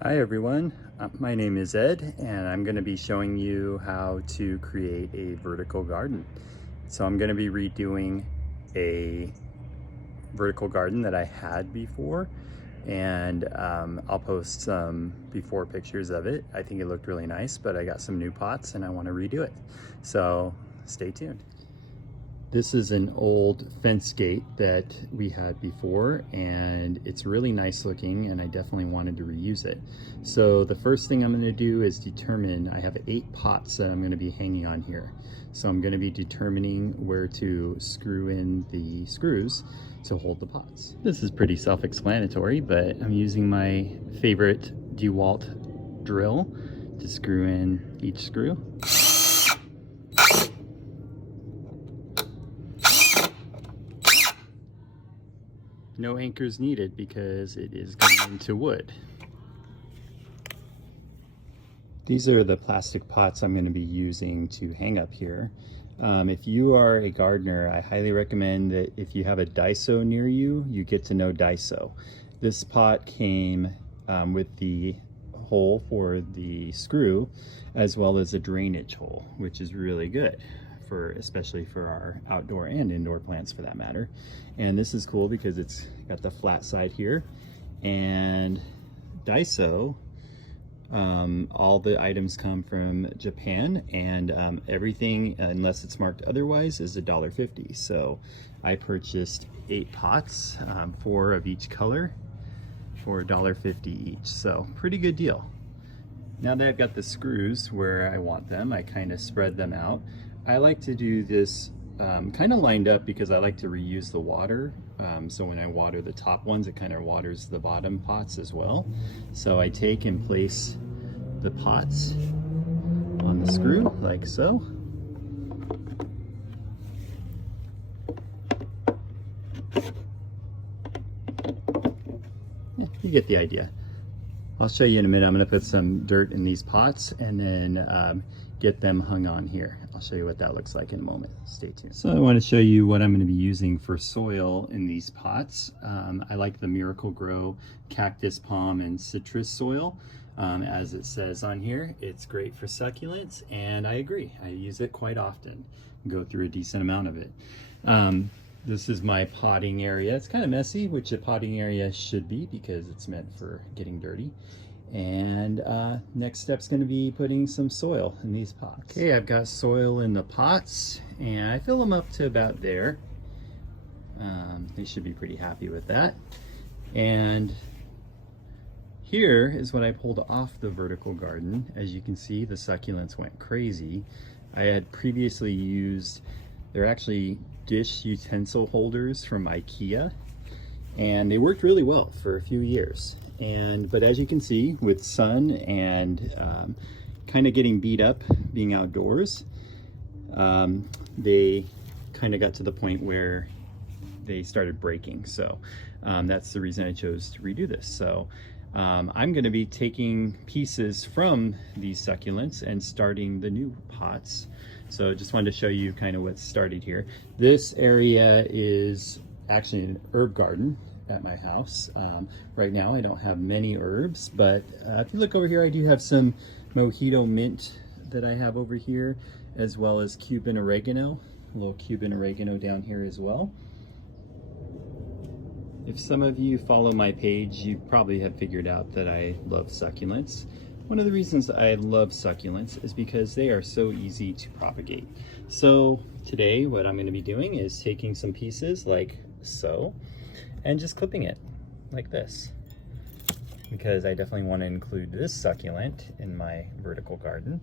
Hi everyone, my name is Ed and I'm going to be showing you how to create a vertical garden. So I'm going to be redoing a vertical garden that I had before, and I'll post some before pictures of it. I think it looked really nice, but I got some new pots and I want to redo it. So stay tuned. This is an old fence gate that we had before, and it's really nice looking, and I definitely wanted to reuse it. So the first thing I'm going to do is determine, I have 8 pots that I'm going to be hanging on here. So I'm going to be determining where to screw in the screws to hold the pots. This is pretty self-explanatory, but I'm using my favorite DeWalt drill to screw in each screw. No anchors needed because it is going into wood. These are the plastic pots I'm going to be using to hang up here. If you are a gardener, I highly recommend that if you have a Daiso near you, you get to know Daiso. This pot came with the hole for the screw as well as a drainage hole, which is really good, especially for our outdoor and indoor plants for that matter. And this is cool because it's got the flat side here, and Daiso, all the items come from Japan, and everything, unless it's marked otherwise, is $1.50. So I purchased 8 pots, 4 of each color for $1.50 each. So pretty good deal. Now that I've got the screws where I want them, I kind of spread them out. I like to do this kind of lined up because I like to reuse the water. So when I water the top ones, it kind of waters the bottom pots as well. So I take and place the pots on the screw like so. Yeah, you get the idea. I'll show you in a minute. I'm going to put some dirt in these pots and then get them hung on here. I'll show you what that looks like in a moment. Stay tuned. So I want to show you what I'm going to be using for soil in these pots. I like the Miracle-Gro cactus, palm, and citrus soil. As it says on here, it's great for succulents, and I agree. I use it quite often. Go through a decent amount of it. This is my potting area. It's kind of messy, which a potting area should be because it's meant for getting dirty. And next step's going to be putting some soil in these pots. Okay, I've got soil in the pots, and I fill them up to about there. They should be pretty happy with that. And here is what I pulled off the vertical garden. As you can see, the succulents went crazy. I had previously used, they're actually dish utensil holders from IKEA, and they worked really well for a few years. But as you can see, with sun and kind of getting beat up being outdoors, they kind of got to the point where they started breaking. So that's the reason I chose to redo this. So I'm going to be taking pieces from these succulents and starting the new pots. So just wanted to show you kind of what's started here. This area is actually an herb garden at my house. Right now I don't have many herbs, but if you look over here, I do have some mojito mint that I have over here, as well as Cuban oregano, a little Cuban oregano down here as well. If some of you follow my page, you probably have figured out that I love succulents. One of the reasons I love succulents is because they are so easy to propagate. So today what I'm going to be doing is taking some pieces like so and just clipping it like this, because I definitely want to include this succulent in my vertical garden.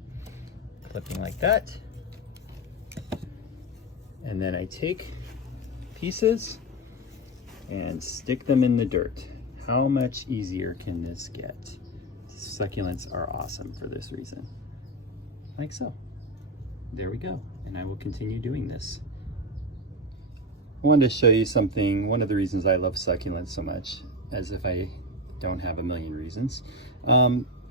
Clipping like that, and then I take pieces and stick them in the dirt. How much easier can this get? Succulents are awesome for this reason. Like so. There we go. And I will continue doing this. I wanted to show you something. One of the reasons I love succulents so much, as if I don't have a million reasons.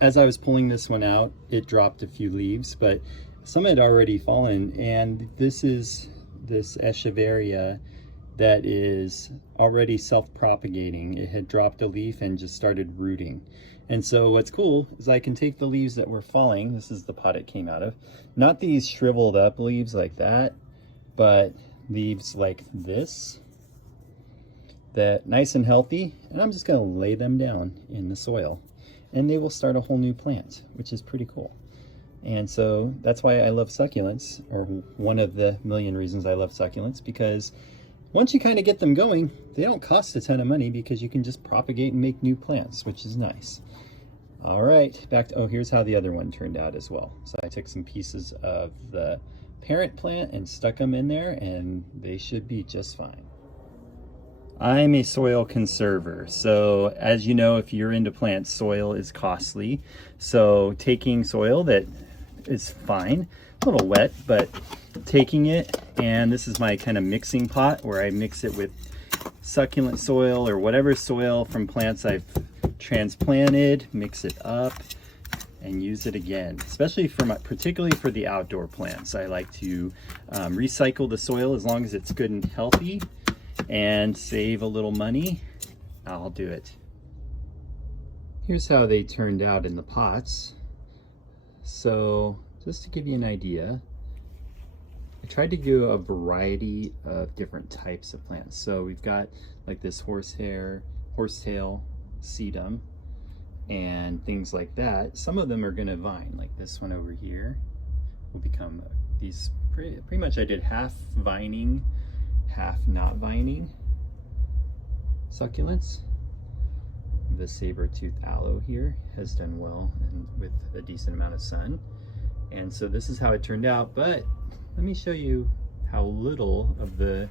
As I was pulling this one out, it dropped a few leaves, but some had already fallen. And this is this echeveria that is already self-propagating. It had dropped a leaf and just started rooting. And so what's cool is I can take the leaves that were falling, this is the pot it came out of, not these shriveled up leaves like that, but leaves like this, that nice and healthy, and I'm just gonna lay them down in the soil and they will start a whole new plant, which is pretty cool. And so that's why I love succulents, or one of the million reasons I love succulents, because once you kind of get them going, they don't cost a ton of money because you can just propagate and make new plants, which is nice. All right, back to, oh, here's how the other one turned out as well. So I took some pieces of the parent plant and stuck them in there, and they should be just fine. I'm a soil conserver, so as you know, if you're into plants, soil is costly. So taking soil that is fine, a little wet, but taking it, and this is my kind of mixing pot where I mix it with succulent soil or whatever soil from plants I've transplanted, mix it up and use it again, especially for particularly for the outdoor plants. I like to recycle the soil as long as it's good and healthy and save a little money. I'll do it. Here's how they turned out in the pots. So just to give you an idea, I tried to do a variety of different types of plants. So we've got like this horsetail sedum and things like that. Some of them are gonna vine, like this one over here will become these pretty much I did half vining, half not vining succulents. The saber-tooth aloe here has done well and with a decent amount of sun. And so this is how it turned out, but let me show you how little of the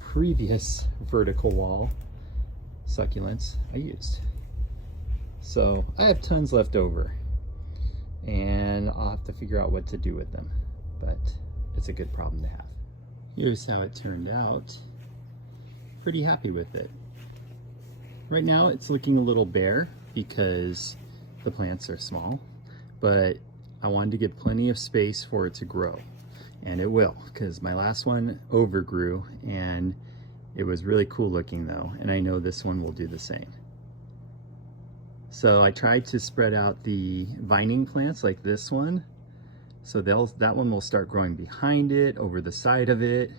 previous vertical wall succulents I used. So I have tons left over and I'll have to figure out what to do with them, but it's a good problem to have. Here's how it turned out. Pretty happy with it. Right now it's looking a little bare because the plants are small, but I wanted to give plenty of space for it to grow, and it will, because my last one overgrew and it was really cool looking though, and I know this one will do the same. So I tried to spread out the vining plants like this one, so that one will start growing behind it, over the side of it,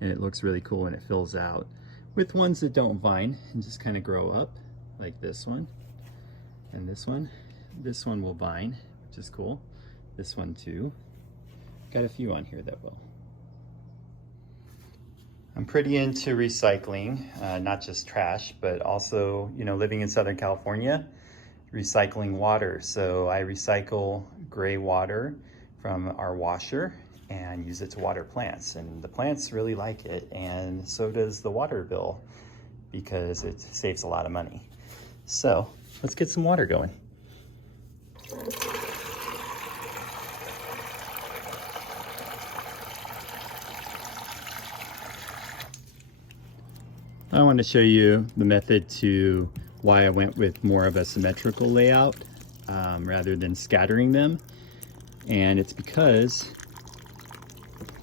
and it looks really cool and it fills out with ones that don't vine and just kind of grow up, like this one and this one. This one will vine, which is cool. This one too. Got a few on here that will. I'm pretty into recycling, not just trash, but also, you know, living in Southern California, recycling water. So I recycle gray water from our washer and use it to water plants, and the plants really like it, and so does the water bill because it saves a lot of money. So let's get some water going. I want to show you the method to why I went with more of a symmetrical layout rather than scattering them, and it's because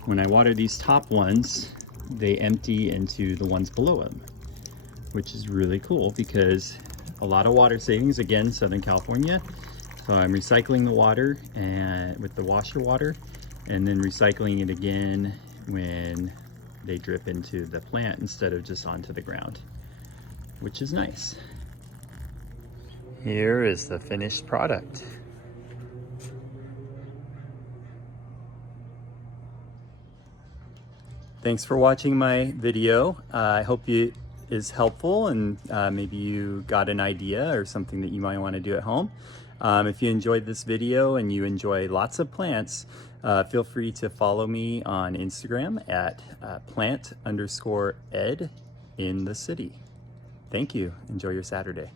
when I water these top ones, they empty into the ones below them, which is really cool because a lot of water savings, again, Southern California. So I'm recycling the water and with the washer water, and then recycling it again when they drip into the plant instead of just onto the ground, which is nice. Here is the finished product. Thanks for watching my video. I hope it is helpful and maybe you got an idea or something that you might want to do at home. If you enjoyed this video and you enjoy lots of plants, feel free to follow me on Instagram at plant_ed in the city. Thank you. Enjoy your Saturday.